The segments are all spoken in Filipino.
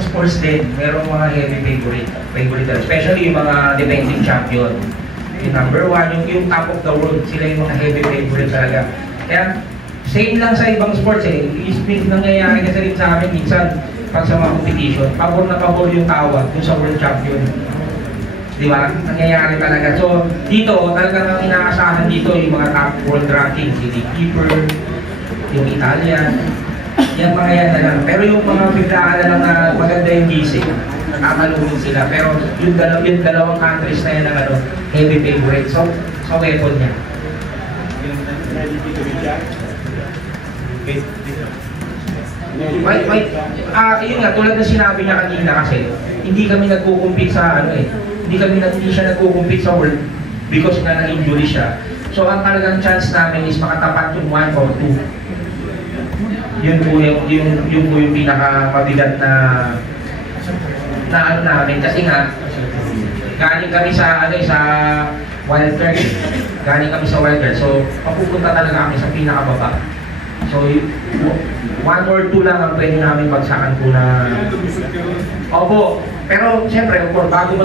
ibang sports din, merong mga heavy favorite, especially yung mga defending champion. Yung number 1, yung top of the world, sila yung mga heavy favorite talaga. Kaya, same lang sa ibang sports eh. Nangyayari kasi rin sa amin minsan, pag sa mga competition, pabor na pabor yung tawag dun sa world champion. Di ba? Nangyayari talaga. So, dito, talagang inaasahan dito yung mga top world ranking, si Dick Keeper, yung Italian, yan mga yan na lang. Pero yung mga biglaan na lang na maganda yung gising, nakakalungin sila. Pero yung dalawang countries na yan ang ano, heavy favorite. So, sa weapon niya. Yun nga, tulad na sinabi niya kanina kasi, hindi kami nagkukumpit sa ano eh. Hindi siya nagkukumpit sa world because nga na-injury siya. So ang talagang chance namin is makatapat yung 1 or 2. Yun po yung pinaka-mabigat na ano namin. Kasi nga, galing kami sa wildcard. So papupunta talaga kami sa pinakababa. So 1 or 2 lang ang pwede namin bagsakan po na... Opo, pero siyempre, bago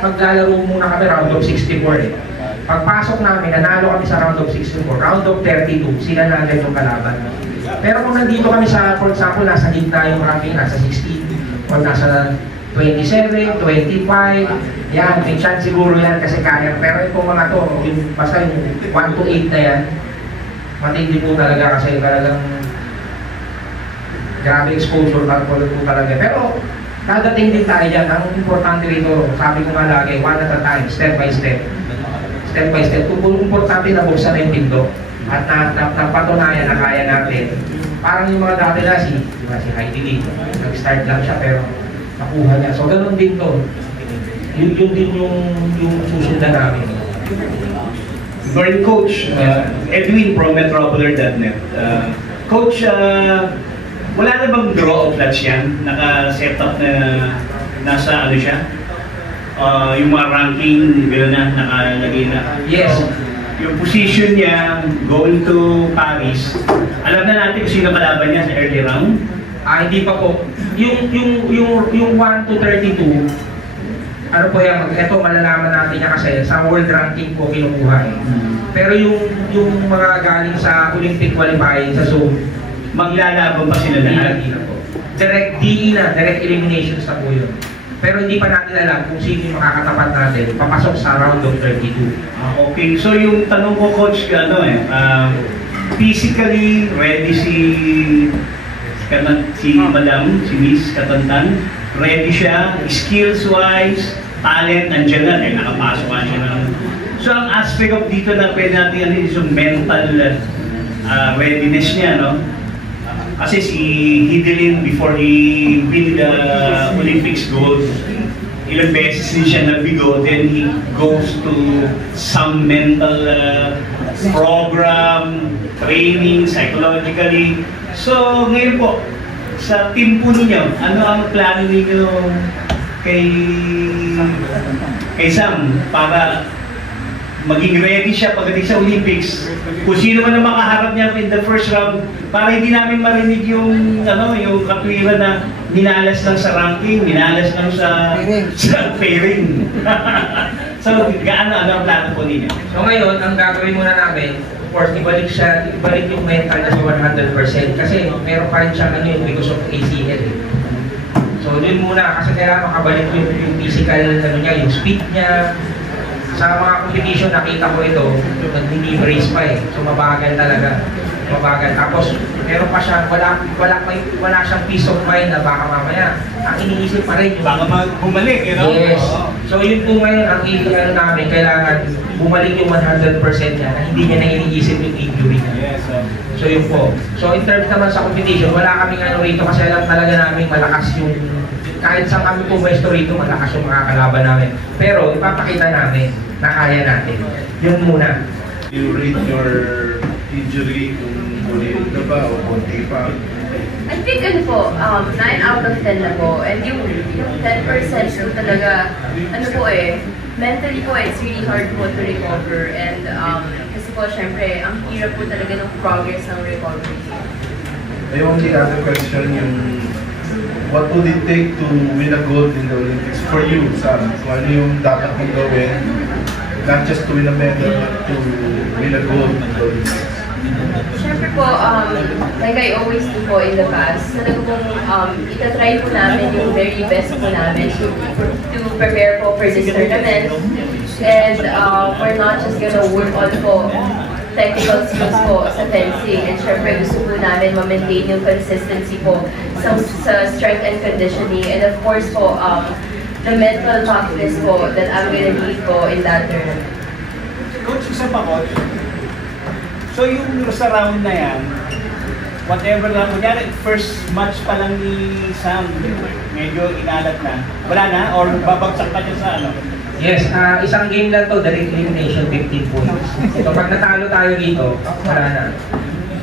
maglalaro muna kami round of 64 eh. Pagpasok namin, nanalo kami sa round of 64, round of 32, sila na agad yung kalaban. Pero kung nandito kami sa, for example, nasa gitna yung ranking, nasa 16, o nasa 27, 25, yan, may chance siguro yan kasi kaya. Pero itong mga to, basta yung 1 to 8 na yan, matindi po talaga kasi talagang grabe exposure po talaga. Pero dadating din tayo dyan. Ang importante rito, sabi ko nga lagi, one at a time, step by step. Step by step. Kung importante na buksan na yung pinto at napatunayan na kaya natin. Parang yung mga dati na si Heidi Lee, nag-start lang siya pero nakuha niya. So ganun din to. Yun din yung susundan namin. Good morning, Coach. Edwin from Metropoler.net. Coach, wala na bang draw of lots yan? Naka-set up na nasa ano siya? Yung mga ranking, gano'n na, nakalagay na. Yes. Yung position niya, going to Paris, alam na natin kung sino kalaban niya sa early round? Hindi pa po. Yung 1 to 32, ano po yan, ito malalaman natin niya kasi sa world ranking po kinukuha eh. Pero yung mga galing sa Olympic qualifying sa Zoom, maglalaban pa sila lahat. Direct DE na, direct eliminations na po yun. Pero hindi pa natin alam kung sino yung makakatapat natin, papasok sa round of 32. Okay, so yung tanong ko, Coach, physically ready si Madam, si Miss Katantan, ready siya, skills-wise, talent, nandiyan na, nakapasok ka siya na. So ang aspect of dito na pwede natin is yung mental readiness niya, no? Kasi si Hidelin, before he win the Olympics gold, ilang beses din siya nabigo, then he goes to some mental program, training, psychologically. So ngayon po, sa team po ninyo, ano ang plano ninyo kay Sam para maging ready siya pagdating sa Olympics? Kung sino man ang makaharap niya in the first round, para hindi namin marinig yung katwiran na minalas lang sa ranking, minalas lang sa pairing. So, ano ang plano po ninyo? So ngayon, ang gagawin muna namin, of course, ibalik yung mental na sa 100% kasi meron pa rin siyang because of ACL. So yun muna, kasi kailangan makabalik yung physical, yung speed niya. Sa mga competition, nakita ko ito, hindi race pa eh. So mabagal talaga. Mabagal. Tapos, meron pa siya, wala siyang peace of mind na baka mamaya. Ang iniisip pa rin yung... Baka bumalik, you know? Yes. So yun po ngayon, ang ano namin, kailangan bumalik yung 100% niya na hindi niya na iniisip yung injury niya. Yes, so yun po. So in terms naman sa competition, wala kaming ano rito kasi alam talaga namin malakas yung... Kahit saan kami pumesto rito, malakas yung mga kalaban namin. Pero ipapakita namin na kaya natin. Yun muna. You rate your injury kung ulit na ba o konti pa? I think ano po, 9 out of 10 na po. And yung 10% po talaga, ano po mentally po it's really hard po to recover. And kasi po, syempre, ang hirap po talaga ng progress ng recovery. Yung the other question, yung what would it take to win a gold in the Olympics for you, Sam? Kung ano yung dapat mong gawin, not just to win a medal, but to win a gold in the Olympics? Siyempre po, like I always do po in the past, talaga pong itatry po namin yung very best po namin to prepare po for this tournament. And we're not just gonna work on po technical skills po sa fencing. And syempre gusto po namin ma-maintain yung consistency po sa strength and conditioning. And of course po, the mental toughness po that I'm gonna need po in that tournament. Coach, isa pa, Coach. So yung sa round na yan, whatever lang, kunyari, first match pa lang ni Sam, medyo inalat na. Wala na? Or babagsak pa niya sa ano? Yes, isang game lang to, direct elimination, 15 points. So pag natalo tayo dito, wala na.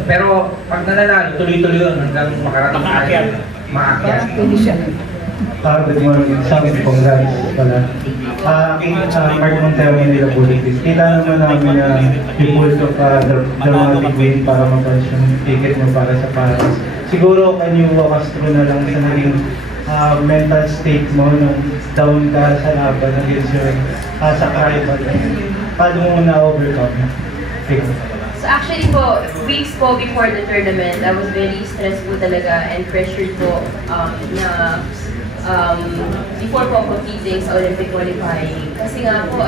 Pero pag nananalo, tuloy-tuloy yun hanggang makarating tayo. Maakyat. Good morning, Sam, congrats pala. Part ng term nila politics. Kita naman namin na you pulled off dramatic win para mapalis yung ticket mo para sa Paris. Siguro, can you walk us through na lang sa naging mental state mo nung down ka sa laban against your sa rival? Paano mo na-overcome? So actually po, weeks po before the tournament, I was very stressful talaga and pressured po na before po competing sa Olympic qualifying. Kasi nga po,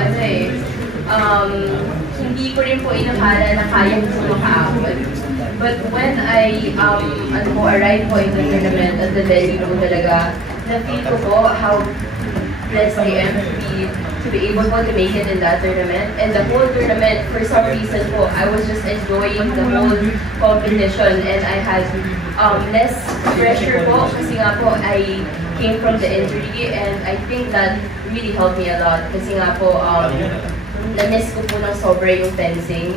hindi ko rin po inakala na kaya ko makaabot. But when I arrived po in the tournament at the venue po talaga, na-feel ko po how blessed I am to be able po to make it in that tournament. And the whole tournament, for some reason po, I was just enjoying the whole competition and I had less pressure po kasi nga po I came from the injury and I think that really helped me a lot kasi nga po na-miss ko po ng sobra yung fencing.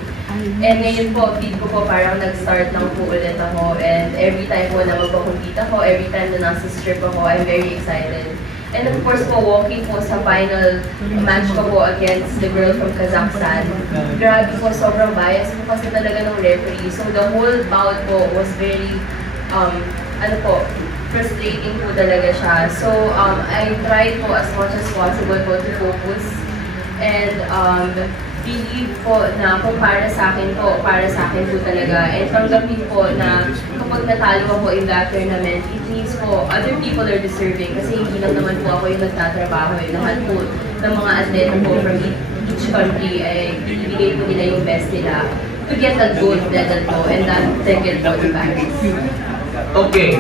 And ngayon po, feel ko po parang nag-start lang po ulit ako and every time po na magpakumpita ako, every time na nasa strip ako, I'm very excited. And of course po, walking po sa final match ko po against the girl from Kazakhstan. Grabe po, sobrang bias po kasi talaga ng referee. So the whole bout po was very, frustrating po talaga siya. So I tried po as much as possible po to focus and believe po na kung para sa akin po talaga. And tanggapin po na kapag natalo ako in that tournament, it means po other people are deserving kasi hindi lang naman po ako yung nagtatrabaho. Lahat po ng mga atleta po from each country ay binibigay po nila yung best nila to get a gold medal po and that ticket po to Paris. Okay.